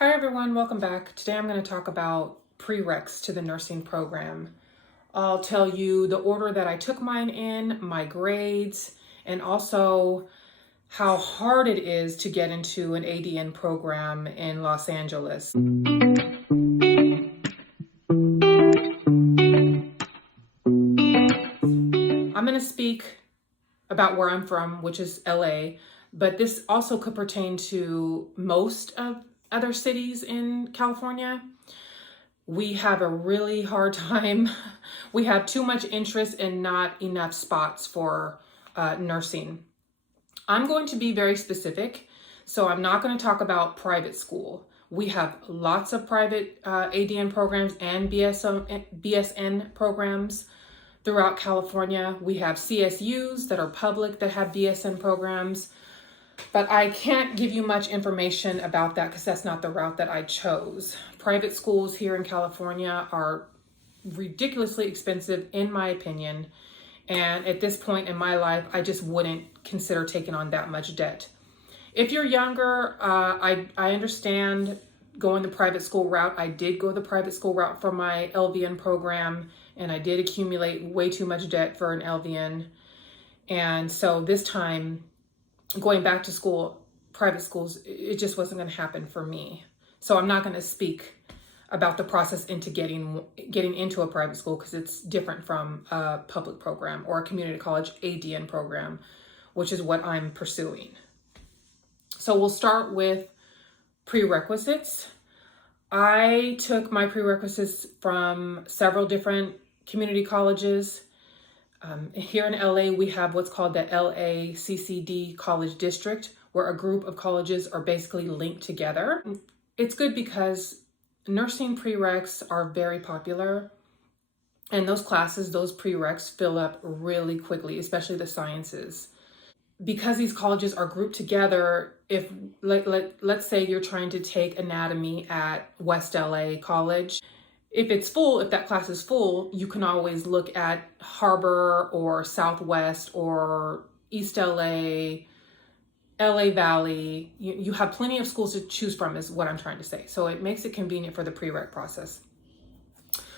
Hi everyone, welcome back. Today I'm going to talk about prereqs to the nursing program. I'll tell you the order that I took mine in, my grades, and also how hard it is to get into an ADN program in Los Angeles. I'm going to speak about where I'm from, which is LA, but this also could pertain to most of other cities in California. We have a really hard time. We have too much interest and not enough spots for nursing. I'm going to be very specific, so I'm not going to talk about private school. We have lots of private ADN programs and BSN programs throughout California. We have CSUs that are public that have BSN programs. But I can't give you much information about that because that's not the route that I chose. Private schools here in California are ridiculously expensive, in my opinion. And at this point in my life, I just wouldn't consider taking on that much debt. If you're younger, I understand going the private school route. I did go the private school route for my LVN program, and I did accumulate way too much debt for an LVN. And so this time, going back to school, private schools, it just wasn't going to happen for me. So I'm not going to speak about the process into getting into a private school because it's different from a public program or a community college ADN program, which is what I'm pursuing. So we'll start with prerequisites. I took my prerequisites from several different community colleges. Here in LA, we have what's called the LACCD College District, where a group of colleges are basically linked together. It's good because nursing prereqs are very popular, and those classes, those prereqs fill up really quickly, especially the sciences. Because these colleges are grouped together, if let's say you're trying to take anatomy at West LA College, if it's full, if that class is full, you can always look at Harbor or Southwest or East LA, LA Valley. You have plenty of schools to choose from is what I'm trying to say. So it makes it convenient for the prereq process.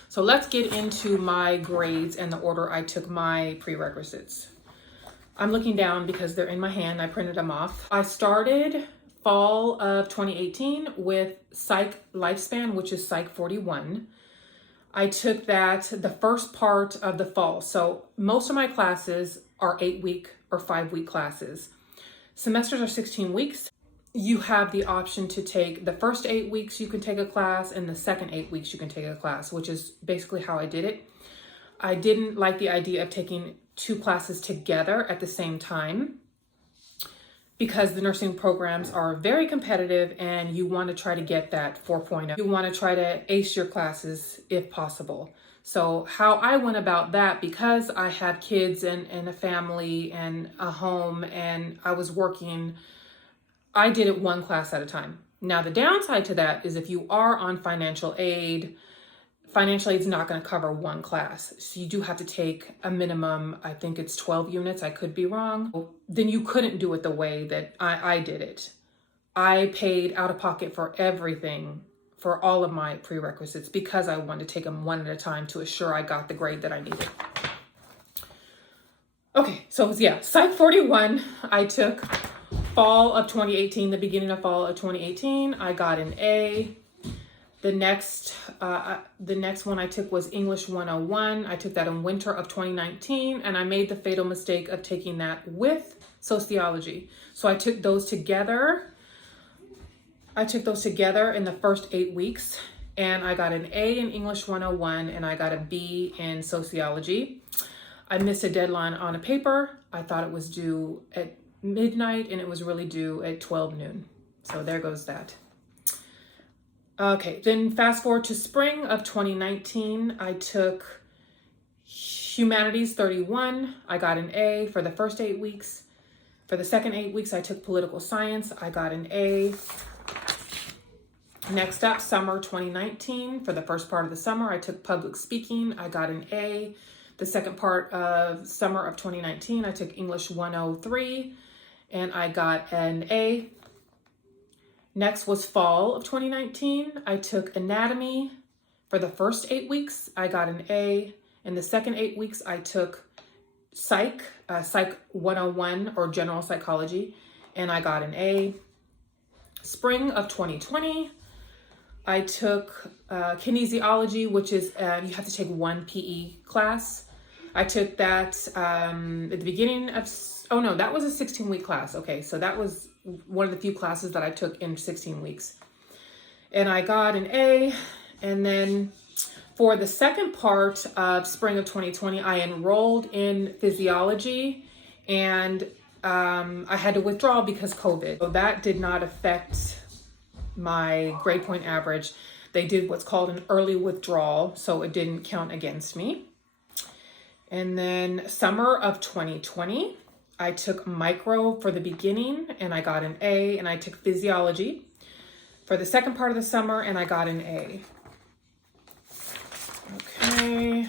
So let's get into my grades and the order I took my prerequisites. I'm looking down because they're in my hand. I printed them off. I started fall of 2018 with Psych Lifespan, which is Psych 41. I took that the first part of the fall. So most of my classes are 8-week or 5-week classes. Semesters are 16 weeks. You have the option to take the first 8 weeks, you can take a class, and the second 8 weeks, you can take a class, which is basically how I did it. I didn't like the idea of taking 2 classes together at the same time because the nursing programs are very competitive and you want to try to get that 4.0. You want to try to ace your classes if possible. So how I went about that, because I had kids and a family and a home and I was working, I did it 1 class at a time. Now the downside to that is if you are on financial aid is not going to cover 1 class. So you do have to take a minimum, I think it's 12 units, I could be wrong. Then you couldn't do it the way that I did it. I paid out of pocket for everything, for all of my prerequisites, because I wanted to take them 1 at a time to assure I got the grade that I needed. Okay, so yeah, Psych 41, I took fall of 2018, the beginning of fall of 2018. I got an A. The next one I took was English 101. I took that in winter of 2019, and I made the fatal mistake of taking that with sociology. So I took those together. in the first 8 weeks, and I got an A in English 101, and I got a B in sociology. I missed a deadline on a paper. I thought it was due at midnight, and it was really due at 12 noon. So there goes that. Okay, then fast forward to spring of 2019, I took Humanities 31. I got an A for the first 8 weeks. For the second 8 weeks, I took Political Science. I got an A. Next up, summer 2019. For the first part of the summer, I took Public Speaking. I got an A. The second part of summer of 2019, I took English 103, and I got an A. Next was fall of 2019. I took anatomy. For the first 8 weeks, I got an A. In the second 8 weeks, I took Psych 101 or general psychology, and I got an A. Spring of 2020, I took kinesiology, which is you have to take one PE class. I took that at the beginning of, oh no, that was a 16-week class. Okay, so that was one of the few classes that I took in 16 weeks. And I got an A. And then for the second part of spring of 2020, I enrolled in physiology, and I had to withdraw because COVID. So that did not affect my grade point average. They did what's called an early withdrawal, so it didn't count against me. And then summer of 2020, I took micro for the beginning, and I got an A, and I took physiology for the second part of the summer, and I got an A. Okay,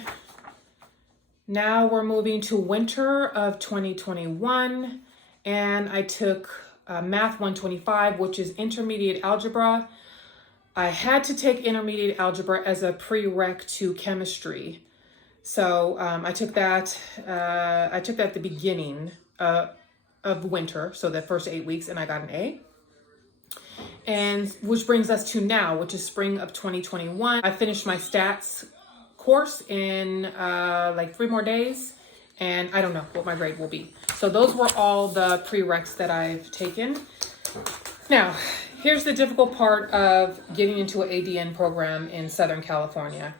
now we're moving to winter of 2021, and I took Math 125, which is intermediate algebra. I had to take intermediate algebra as a prereq to chemistry. So I took that at the beginning of winter, so the first 8 weeks, and I got an A. And which brings us to now, which is spring of 2021. I finished my stats course in like 3 more days, and I don't know what my grade will be. So those were all the prereqs that I've taken. Now, here's the difficult part of getting into an ADN program in Southern California.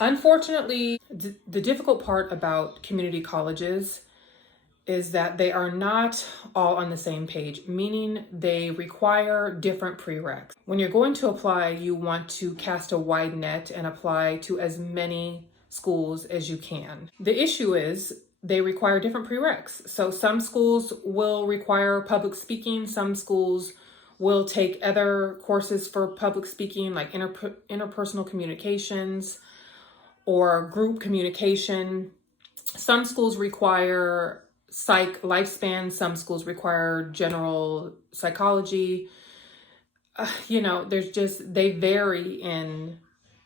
Unfortunately, the difficult part about community colleges is that they are not all on the same page, meaning they require different prereqs. When you're going to apply, you want to cast a wide net and apply to as many schools as you can. The issue is they require different prereqs. So some schools will require public speaking, some schools will take other courses for public speaking, like interpersonal communications or group communication. Some schools require psych lifespan, some schools require general psychology. They vary in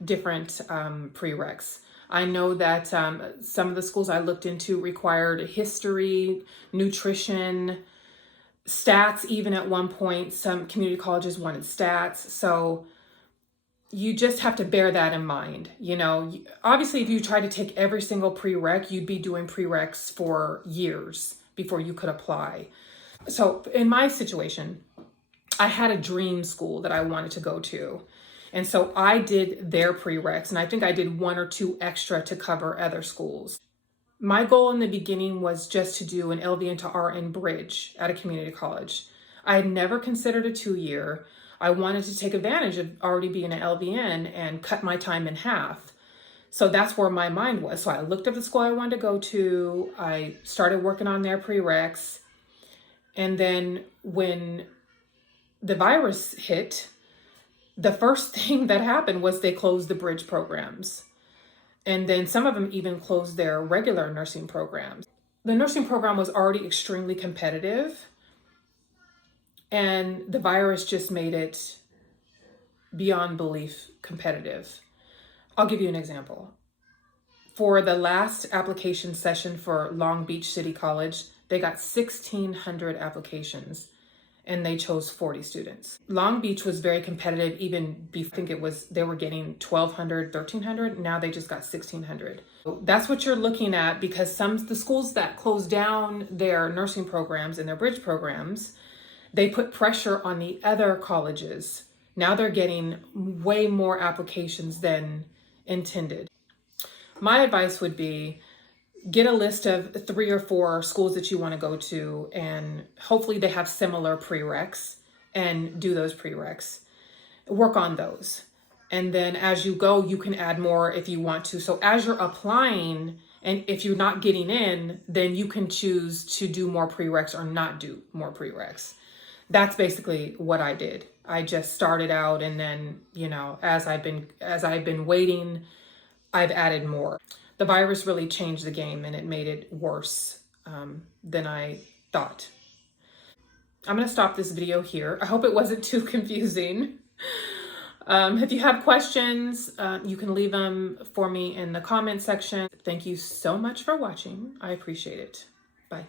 different prereqs. I know that some of the schools I looked into required history, nutrition, stats. Even at one point, some community colleges wanted stats. So you just have to bear that in mind. Obviously, if you try to take every single prereq, you'd be doing prereqs for years before you could apply. So in my situation, I had a dream school that I wanted to go to. And so I did their prereqs, and I think I did 1 or 2 extra to cover other schools. My goal in the beginning was just to do an LVN to RN bridge at a community college. I had never considered a 2-year. I wanted to take advantage of already being an LVN and cut my time in half. So that's where my mind was. So I looked up the school I wanted to go to. I started working on their prereqs. And then when the virus hit, the first thing that happened was they closed the bridge programs. And then some of them even closed their regular nursing programs. The nursing program was already extremely competitive, and the virus just made it beyond belief competitive. I'll give you an example. For the last application session for Long Beach City College, they got 1,600 applications, and they chose 40 students. Long Beach was very competitive. Even I think they were getting 1,200, 1,300. Now they just got 1,600. That's what you're looking at, because the schools that closed down their nursing programs and their bridge programs, they put pressure on the other colleges. Now they're getting way more applications than intended. My advice would be, get a list of 3 or 4 schools that you want to go to, and hopefully they have similar prereqs, and do those prereqs. Work on those. And then as you go, you can add more if you want to. So as you're applying, and if you're not getting in, then you can choose to do more prereqs or not do more prereqs. That's basically what I did. I just started out, and then, as I've been waiting, I've added more. The virus really changed the game, and it made it worse than I thought. I'm going to stop this video here. I hope it wasn't too confusing. If you have questions, you can leave them for me in the comment section. Thank you so much for watching. I appreciate it. Bye.